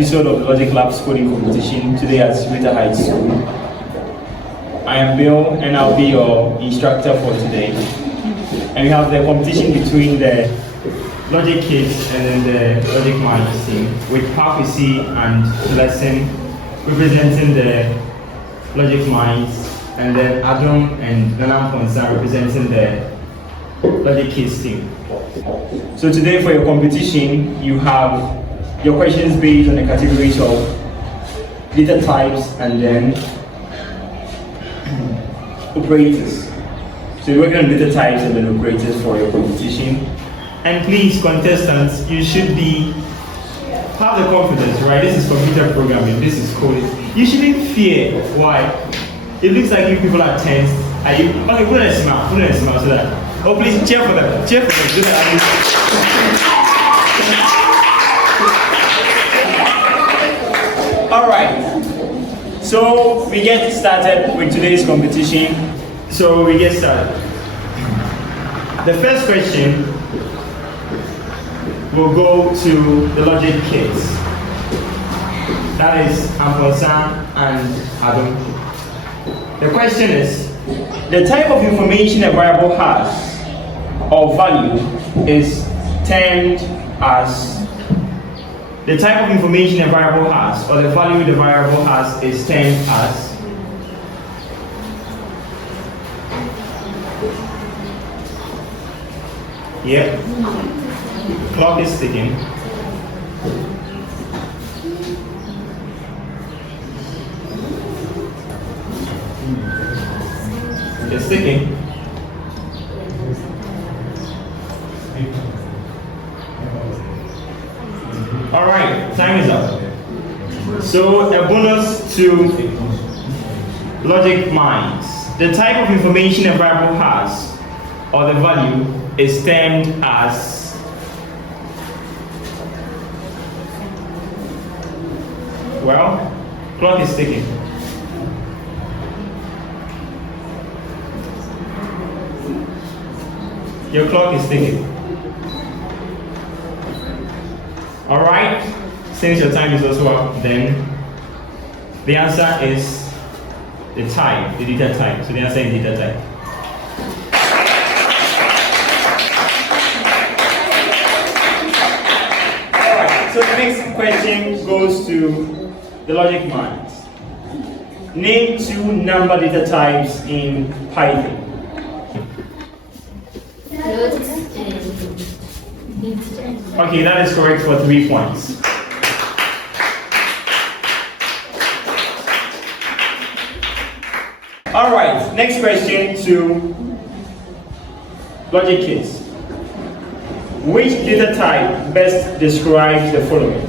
episode of the Logic Labs coding competition today at Sweeter Heights School. I am Bill and I'll be your instructor for today. And we have the competition between the Logic Kids and then the Logic Minds team with Pakwisi and Lesson representing the Logic Minds and then Adam and Nana Ponsa representing the Logic Kids team. So today for your competition, you have your questions based on the categories of data types and then operators. So you're working on data types and then operators for your competition. And please, contestants, you should have the confidence, right? This is computer programming, this is coding. You shouldn't fear. Why? It looks like you people are tense. Are you okay? Put on a smile so that. Oh, please cheer for them. Cheer for them. Do that. All right. So we get started with today's competition. So we get started. The first question will go to the Logic Kids. That is Amponsa and Adam. The question is, the type of information a variable has or value is termed as. The type of information a variable has or the value the variable has is termed as. Yep. Clock is ticking. It's ticking. All right, time is up. So a bonus to Logic Minds. The type of information a variable has or the value is termed as. Well, clock is ticking. Your clock is ticking. All right, since your time is also up, then the answer is the type, the data type. So the answer is data type. All right, so the next question goes to the Logic Minds. Name two number data types in Python. Okay, that is correct for 3 points. All right, next question to Logic Kids. Which data type best describes the following?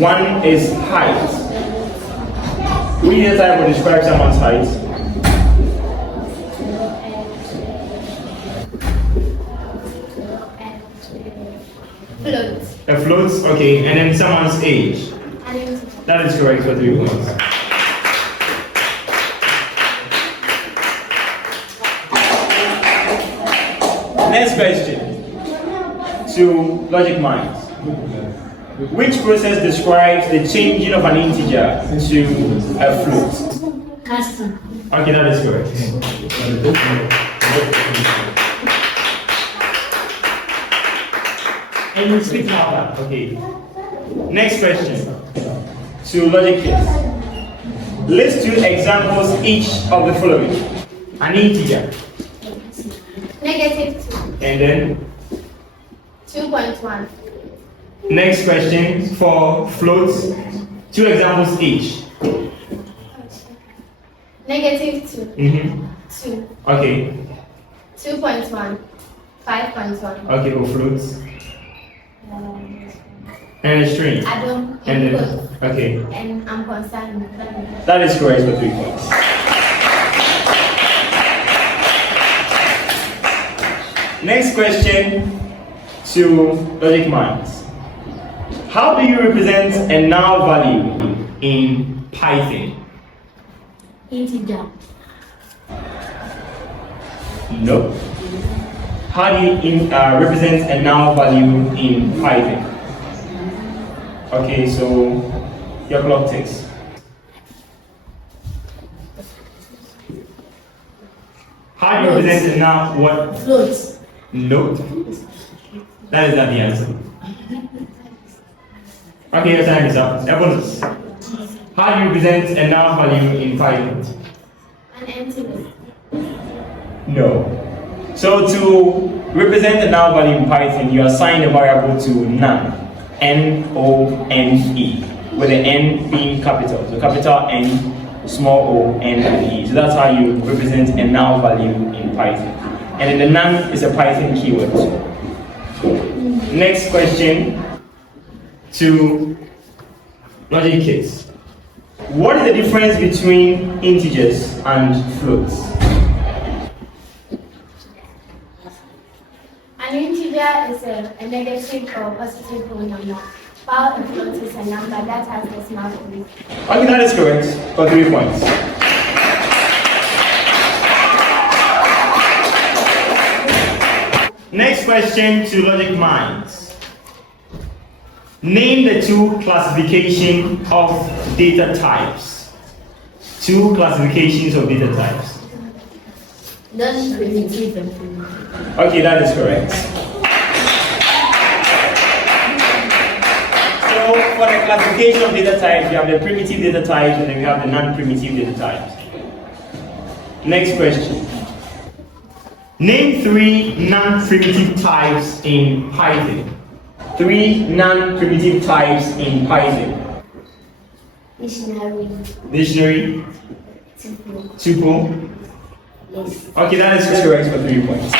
One is height. Which data type will describe someone's height? Float. A float, okay, and then someone's age. That is correct for 3 points. Next question to Logic Minds. Which process describes the changing of an integer to a float? Custom. Okay, that is correct. And you speak louder. Okay. Next question to Logic Kids. List 2 examples each of the following. An integer. -2. And then 2.1. next question for floats. 2 examples each. -2. Mm-hmm. 2. Okay. 2.1. 5.1. Okay, for floats. And a string. Adam. And then, Input. okay. And I'm concerned. That is correct for 3 points. Next question to Logic Minds. How do you represent a null value in Python? Integer. No. How do you represent a null value in Python? Okay, so your clock ticks. How do you represent it now? What? Floats. Nope. That is not the answer. Okay, your time is up. Evidence. How do you represent a noun value in Python? An empty list. No. So to represent a noun value in Python, you assign a variable to none. N-O-N-E. With the N being capital. So capital N, small o, N, and E. So that's how you represent a noun value in Python. And then the none is a Python keyword. Next question to Logic Kids. What is the difference between integers and floats? An integer is a negative or positive whole number, while a float is a number that has decimal point. Okay, that is correct for 3 points. Next question to Logic Minds. Name the two classifications of data types. Two classifications of data types. Non-primitive and primitive. Okay, that is correct. So for the classification of data types, we have the primitive data types and then we have the non-primitive data types. Next question. Name 3 non-primitive types in Python. 3 non-primitive types in Python. Dictionary. Dictionary. Tuple. Tuple. Yes. Okay, that is correct for 3 points.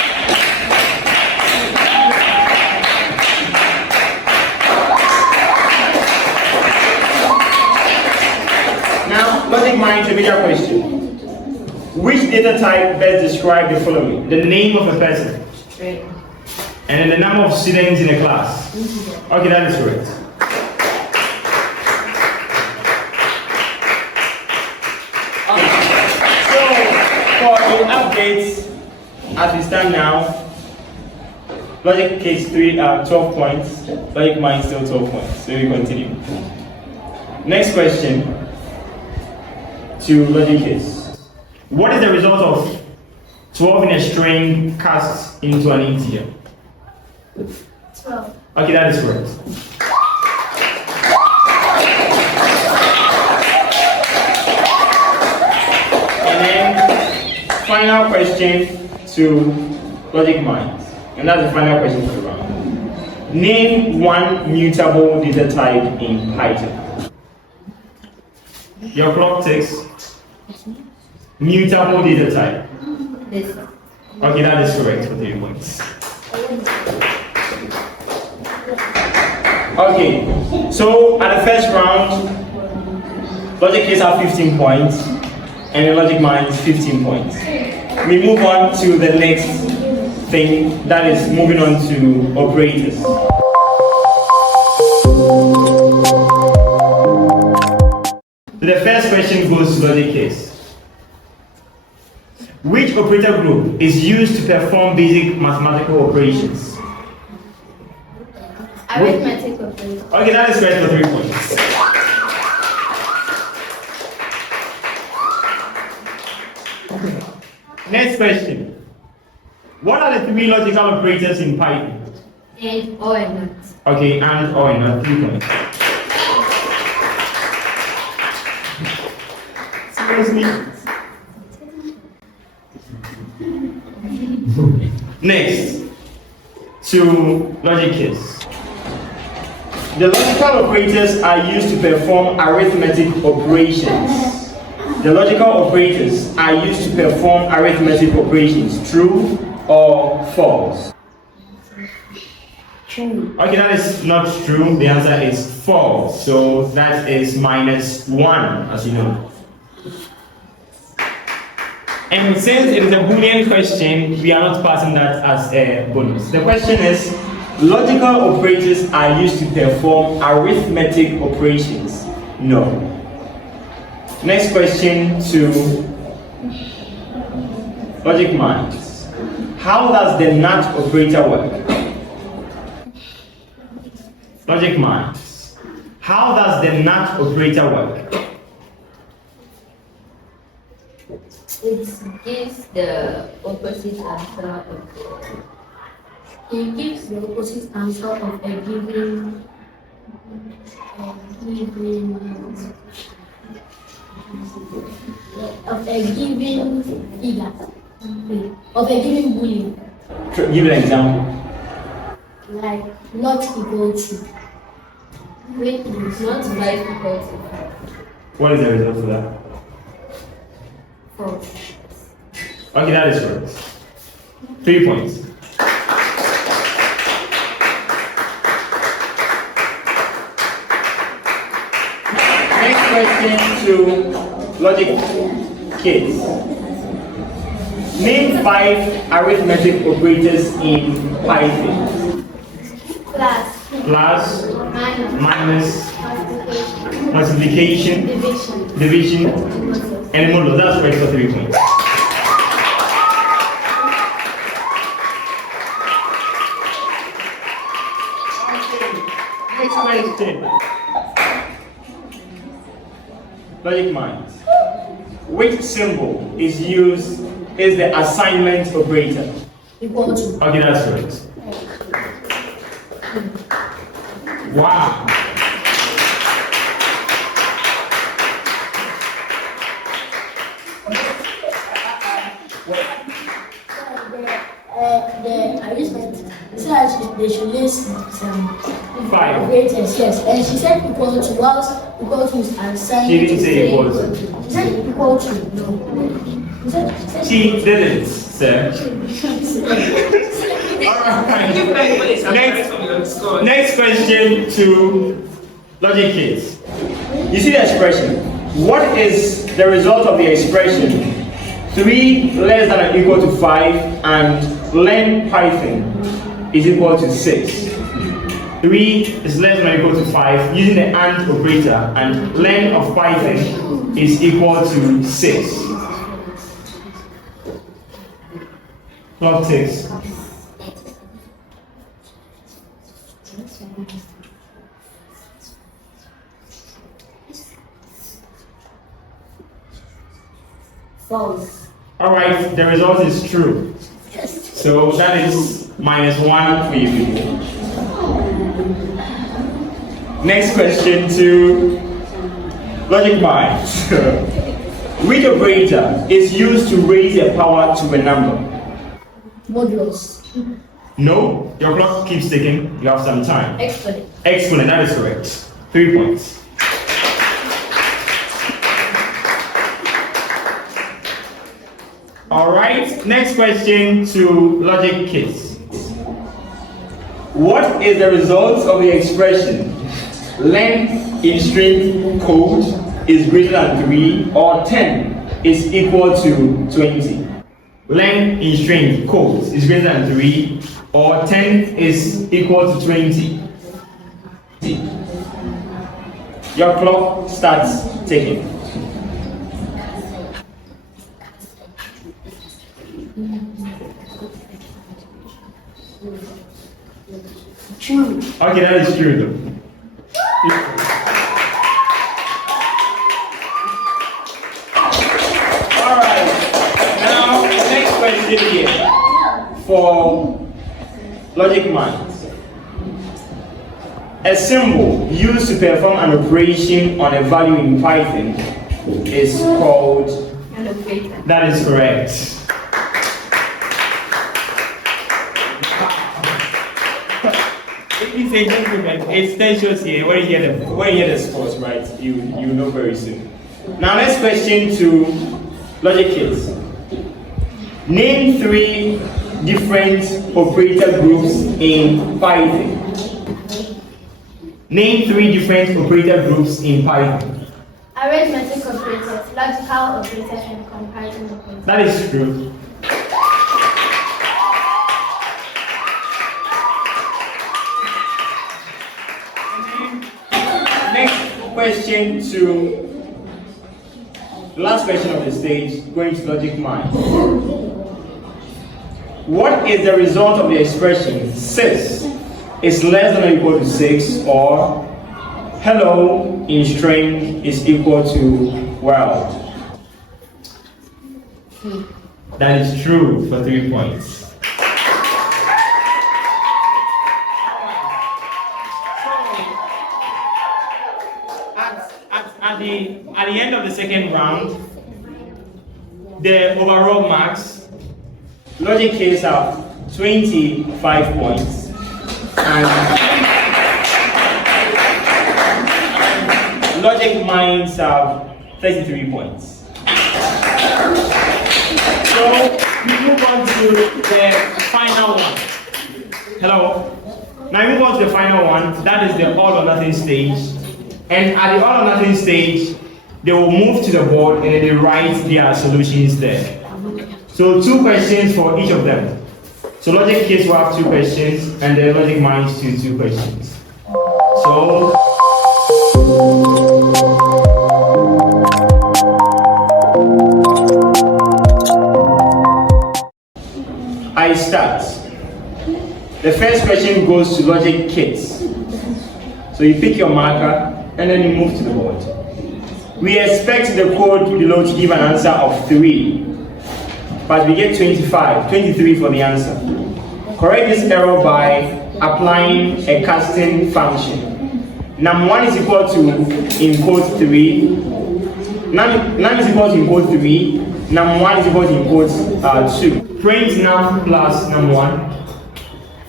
Now, Logic Minds, a major question. Which data type best describes the following? The name of a person. String. And then the number of students in a class. Integer. Okay, that is correct. So, for the updates, as we stand now, Logic Case 3 12 points, Logic Mind still 12 points. So we continue. Next question to Logic Case. What is the result of 12 in a string cast into an integer? 12. Okay, that is correct. And then, final question to Logic Minds. And that's the final question for the round. Name one mutable data type in Python. Your clock ticks. Mutable data type. This. Okay, that is correct for 3 points. Okay, so at the first round, Logic Case have 15 points, and the Logic Minds 15 points. We move on to the next thing, that is moving on to operators. So the first question goes to Logic Case. Which operator group is used to perform basic mathematical operations? Arithmetic operator. Okay, that is correct for 3 points. Next question. What are the 3 logical operators in Python? And or not. Okay, and or not, 3 points. Seriously? Next, to Logic Case. The logical operators are used to perform arithmetic operations. The logical operators are used to perform arithmetic operations. True or false? True. Okay, that is not true. The answer is false. So that is -1, as you know. And since it is a Boolean question, we are not passing that as a bonus. The question is, logical operators are used to perform arithmetic operations. No. Next question to Logic Minds. How does the NOT operator work? Logic Minds. How does the NOT operator work? It gives the opposite answer of It gives the opposite answer of a given figure, of a given boolean, Give an example. like not equal to. when it is not 5 equal to 5. What is the result of that? False. Okay, that is correct. 3 points. Next question to logic kids. Name 5 arithmetic operators in Python. Plus, Plus, minus, minus, multiplication, multiplication, division, division, modulus. and modulus. That's correct for 3 points. Next question. Logic minds. Which symbol is the assignment operator? Equal to. Okay, that's correct. Wow. The arrangement said they should list some 5. operators, yes. And she said equal to, whilst equal to is assigned. She didn't say equal to. She said equal to, no. She didn't, sir. Alright. Next question to logic kids. You see the expression. What is the result of the expression 3 less than or equal to 5 and len Python is equal to 6? 3 is less than or equal to 5 using the AND operator, and len of Python is equal to 6. Clock ticks. False. Alright, the result is true. So that is -1 for you people. Next question to logic minds. Which operator is used to raise a power to a number? Modulus. No, your clock keeps ticking. You have some time. Exponent. Exponent, that is correct. 3 points. Alright, next question to logic kids. What is the result of the expression length in string code is greater than 3 or 10 is equal to 20? Length in string code is greater than 3 or 10 is equal to 20. Your clock starts ticking. True. Okay, that is true though. Alright, now the next question here for logic minds. A symbol used to perform an operation on a value in Python is called. An operator. That is correct. Ladies and gentlemen, it's tensions here. When you hear the scores, right, you know very soon. Now, next question to logic kids. Name 3 different operator groups in Python. Name 3 different operator groups in Python. Arithmetic operators, logical operators, and comparison operators. That is true. Next question to the last question of the stage, going to logic mind. What is the result of the expression 6 is less than or equal to 6 or hello in string is equal to well. That is true for 3 points. At the end of the second round, the overall marks, Logic Kids have 25 points and Logic Minds have 33 points. So we move on to the final one. Hello. Now we move on to the final one. That is the all or nothing stage. And at the all or nothing stage, they will move to the board and then they write their solutions there. So 2 questions for each of them. So Logic Kids will have 2 questions and then Logic Minds 2 questions. So I start. The first question goes to Logic Kids. So you pick your marker and then you move to the board. We expect the code below to give an answer of 3, but we get 23 for the answer. Correct this error by applying a casting function. Num1 is equal to, in quote 3, num is equal to, in quote 3, num1 is equal to, in quote 2. Print num plus num1.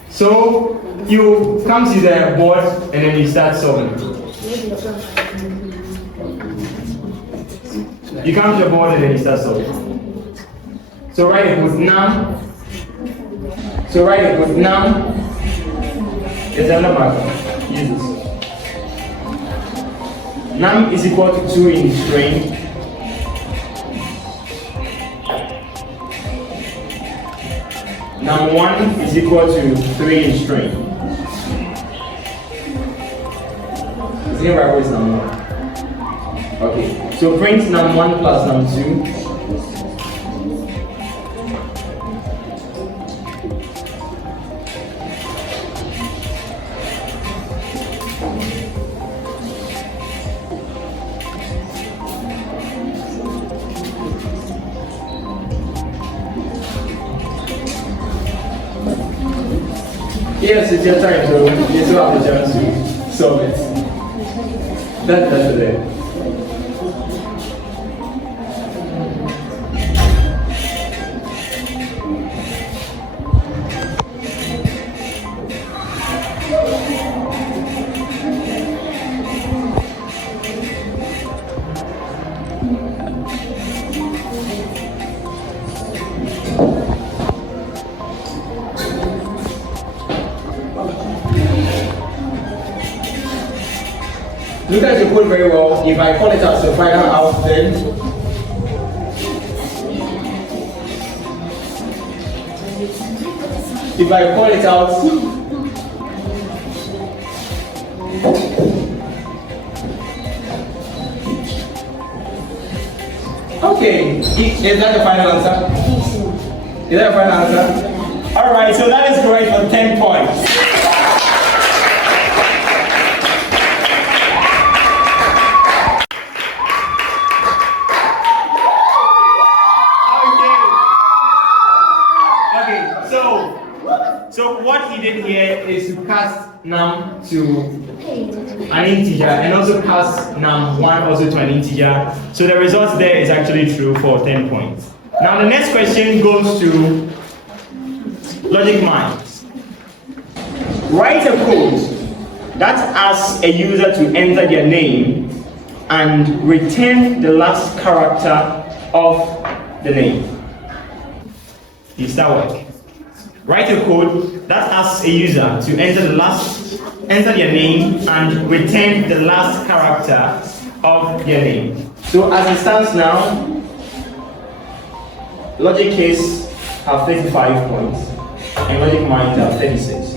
So you come to the board and then you start solving. You come to the board and then you start solving. So write it with num. So write it with num. It's another marker. Use this. Num is equal to 2 in string. Num1 is equal to 3 in string. Is it right? Where's num1? Okay, so print num1 plus num2. Yes, it's your time, so you still have the chance to solve it. That's it. Look at the code very well. If I call it as the final out, then if I call it out, okay, is that the final answer? Is that the final answer? All right, so that is correct for 10 points. So what he did here is to cast num to an integer and also cast num1 also to an integer. So the result there is actually true for 10 points. Now the next question goes to Logic Minds. Write a code that asks a user to enter their name and return the last character of the name. Is that work? Write a code that asks a user to enter their name and return the last character of their name. So as it stands now, Logic Kids have 35 points and Logic Minds have 36.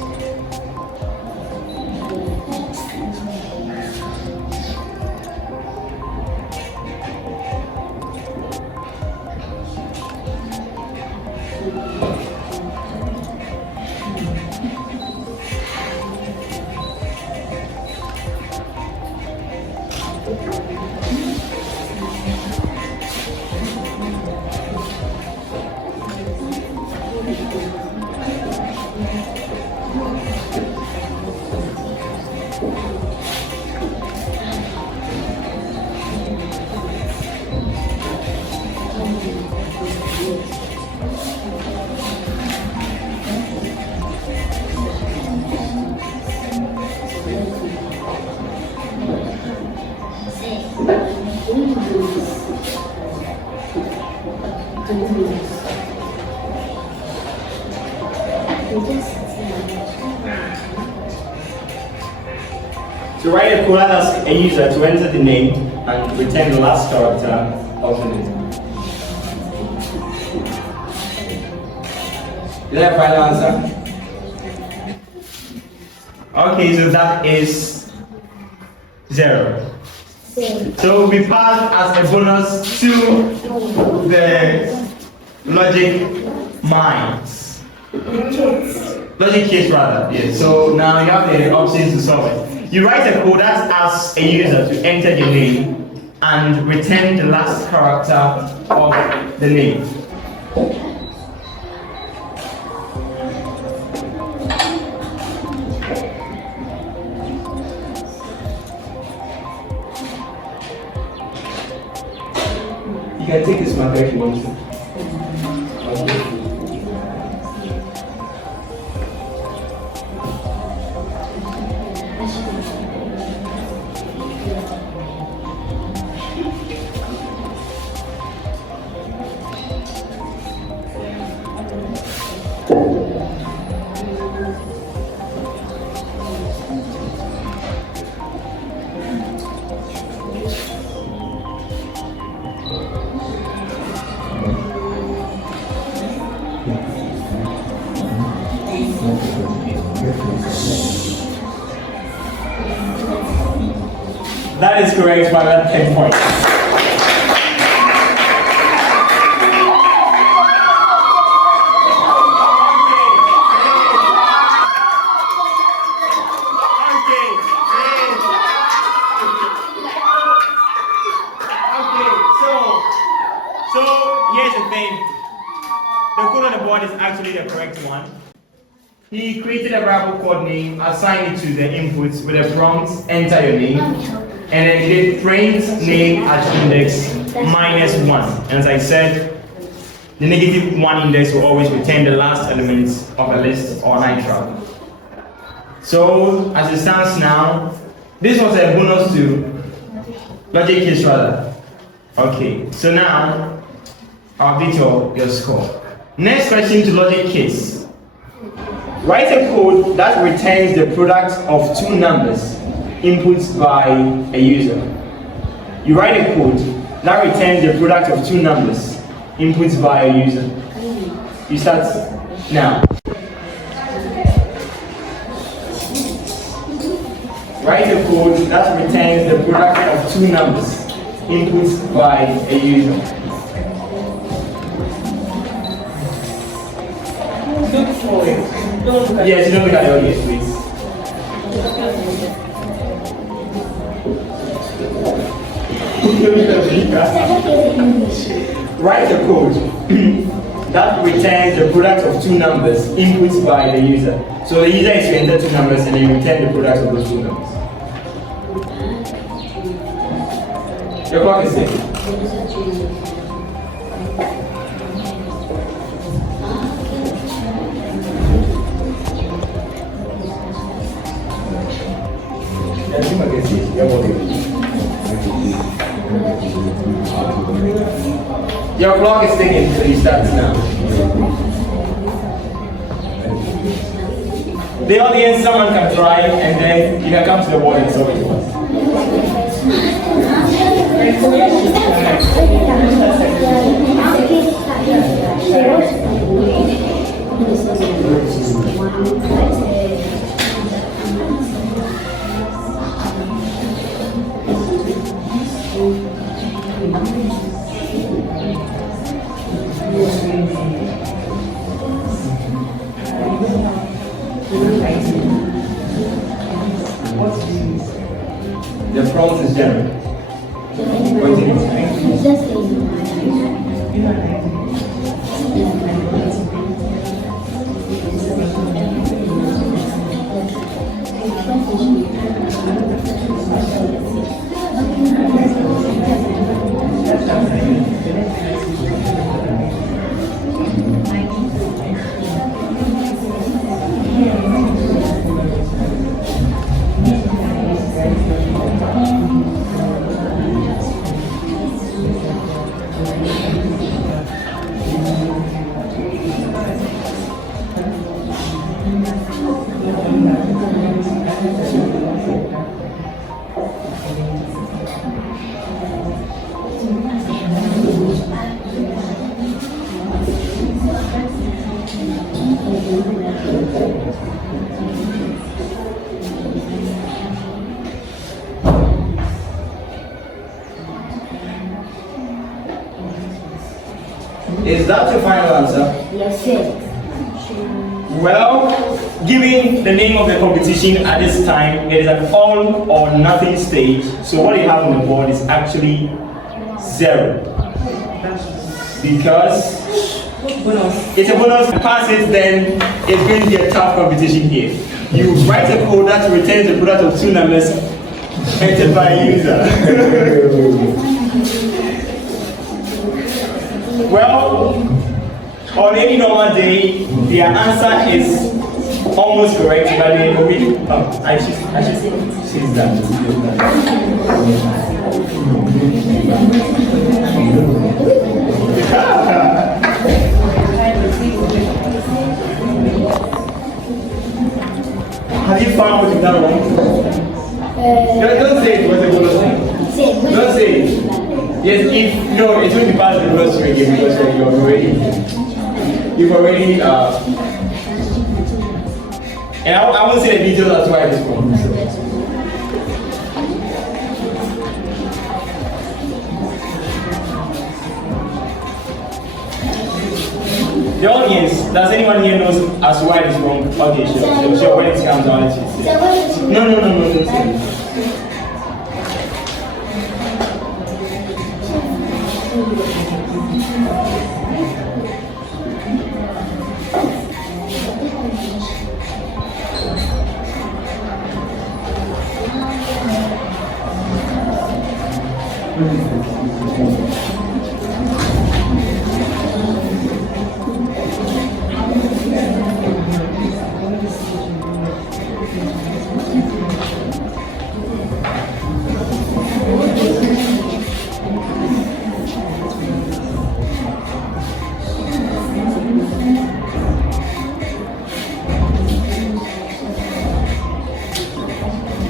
So write a code that asks a user to enter the name and return the last character of the name. Is that a final answer? Okay, so that is 0. So we pass as a bonus to the logic minds. Logic kits rather, yes. So now you have the options to solve it. You write a code that asks a user to enter the name and return the last character of the name. You can take this marker if you want to. That is correct, by that 10 points. So here's the thing. The code on the board is actually the correct one. He created a variable called name, assigned it to the inputs with a prompt, enter your name, and then he did print name at index -1. And as I said, the -1 index will always return the last elements of a list or an iteration. So as it stands now, this was a bonus to logic kits rather. Okay, so now I'll beat your score. Next question to logic kits. Write a code that returns the product of two numbers inputs by a user. You write a code that returns the product of two numbers inputs by a user. You start now. Write a code that returns the product of two numbers inputs by a user. Yes, you don't look at the audience, please. Write a code that returns the product of two numbers inputs by the user. So the user is to enter two numbers and you return the product of those two numbers. Your clock is ticking. Your clock is ticking, so you start now. The audience, someone can try, and then you can come to the board and solve it once. The prompt is general. Is that your final answer? Yes, sir. Well, given the name of the competition at this time, it is an all or nothing stage. So what you have on the board is actually 0. Because it's a bonus. Pass it, then it's going to be a tough competition here. You write a code that returns a product of 2 numbers entered by a user. Well, on any normal day, their answer is almost correct, but they already. I should say that. Have you found what you've done wrong? Don't say it was a bonus thing. Don't say it. Yes, if no, it will be past the bonus ring because you've already and I won't say the details as to why it's wrong. The audience, does anyone here knows as to why it's wrong? Okay, sure. When it comes down, it's no, don't say it.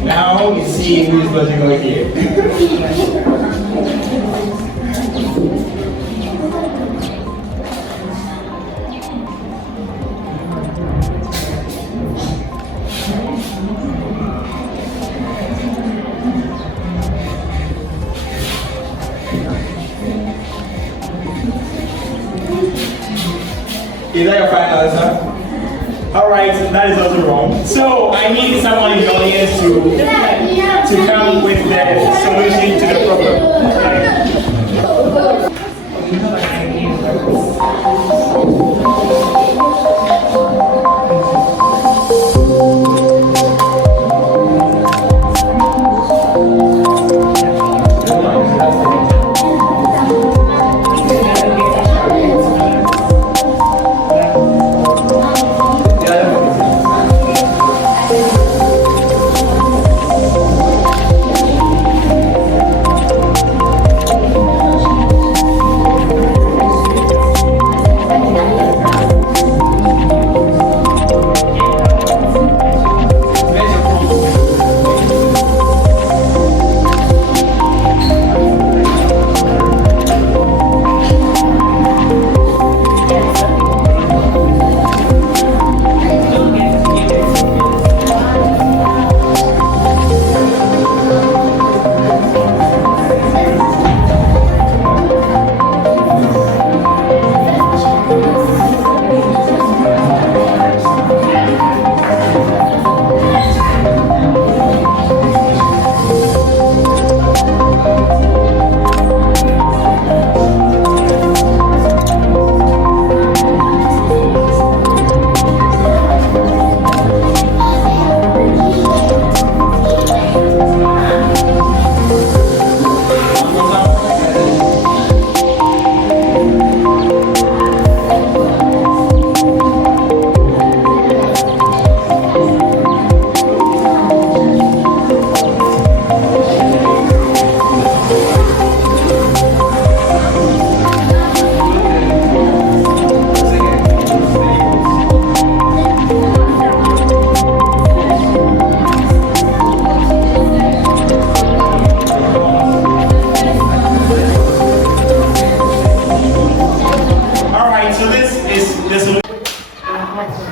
Now we see who's logical here. Is that your final answer? Alright, that is also wrong. So I need someone in the audience to come with the solution to the problem.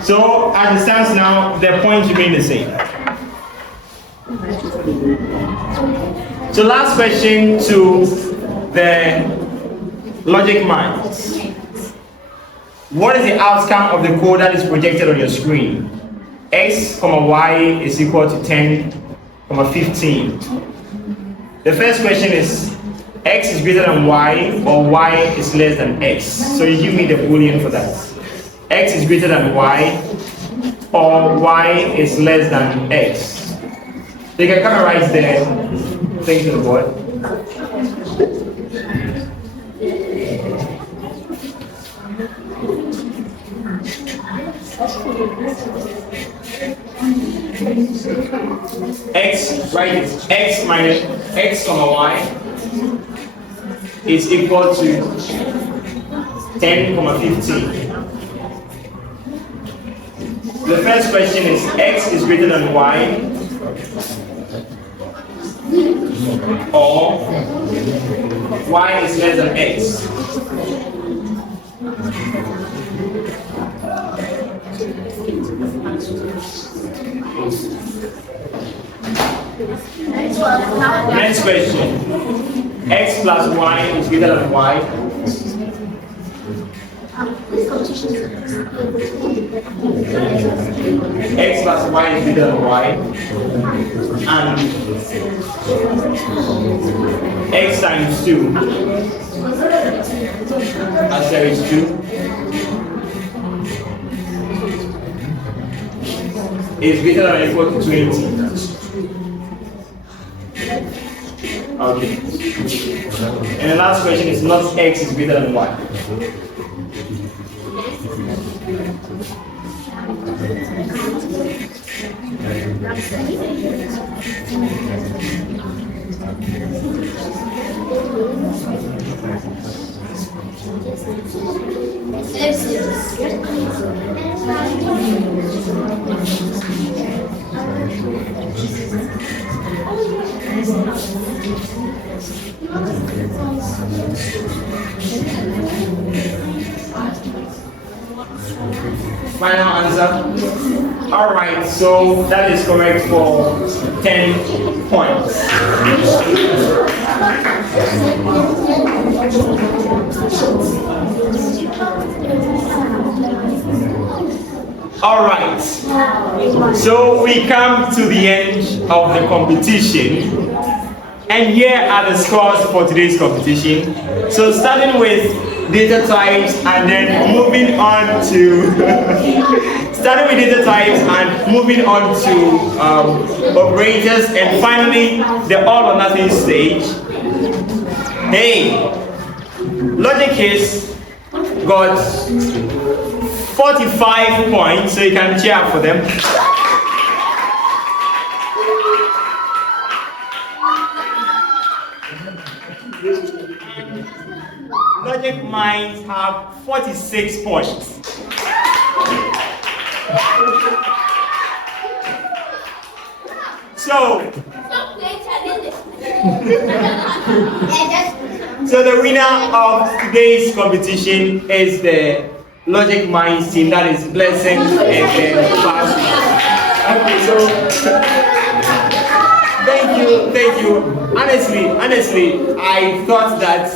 So as it stands now, the points remain the same. So last question to the logic minds. What is the outcome of the code that is projected on your screen? X, y is equal to 10, 15. The first question is, X is greater than Y or Y is less than X. So you give me the boolean for that. X is greater than Y or Y is less than X. So you can come and write the thing to the board. X, write it. X minus X, Y is equal to 10, 15. The first question is X is greater than Y or Y is less than X. Next question. X plus Y is greater than Y. X plus Y is greater than Y. And X times 2, as there is 2, is greater than or equal to 20. Okay. And the last question is not X is greater than Y. Final answer? Alright, so that is correct for 10 points. Alright, so we come to the end of the competition, and here are the scores for today's competition. So starting with data types and then moving on to starting with data types and moving on to operators, and finally the all or nothing stage. Hey, Logikidz got 45 points, so you can cheer up for them. Logic Minds have 46 points. So the winner of today's competition is the Logic Minds team, that is Blessing and Fast. Okay, so thank you. Honestly, I thought that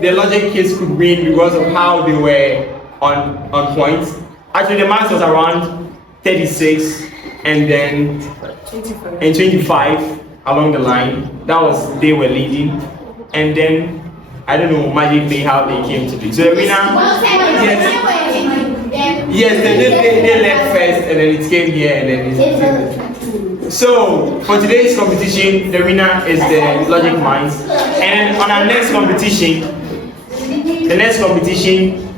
the Logikidz could win because of how they were on point. Actually, the marks was around 36 and then 25 along the line. That was, they were leading, and then I don't know magically how they came to be. So the winner, yes, they left first, and then it came here, and then it came. So for today's competition, the winner is the Logic Minds, and on our next competition, the next competition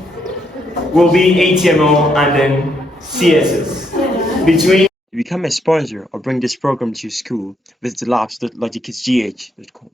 will be HTML and then CSS. To become a sponsor or bring this program to your school, visit the labs.logikidzgh.com.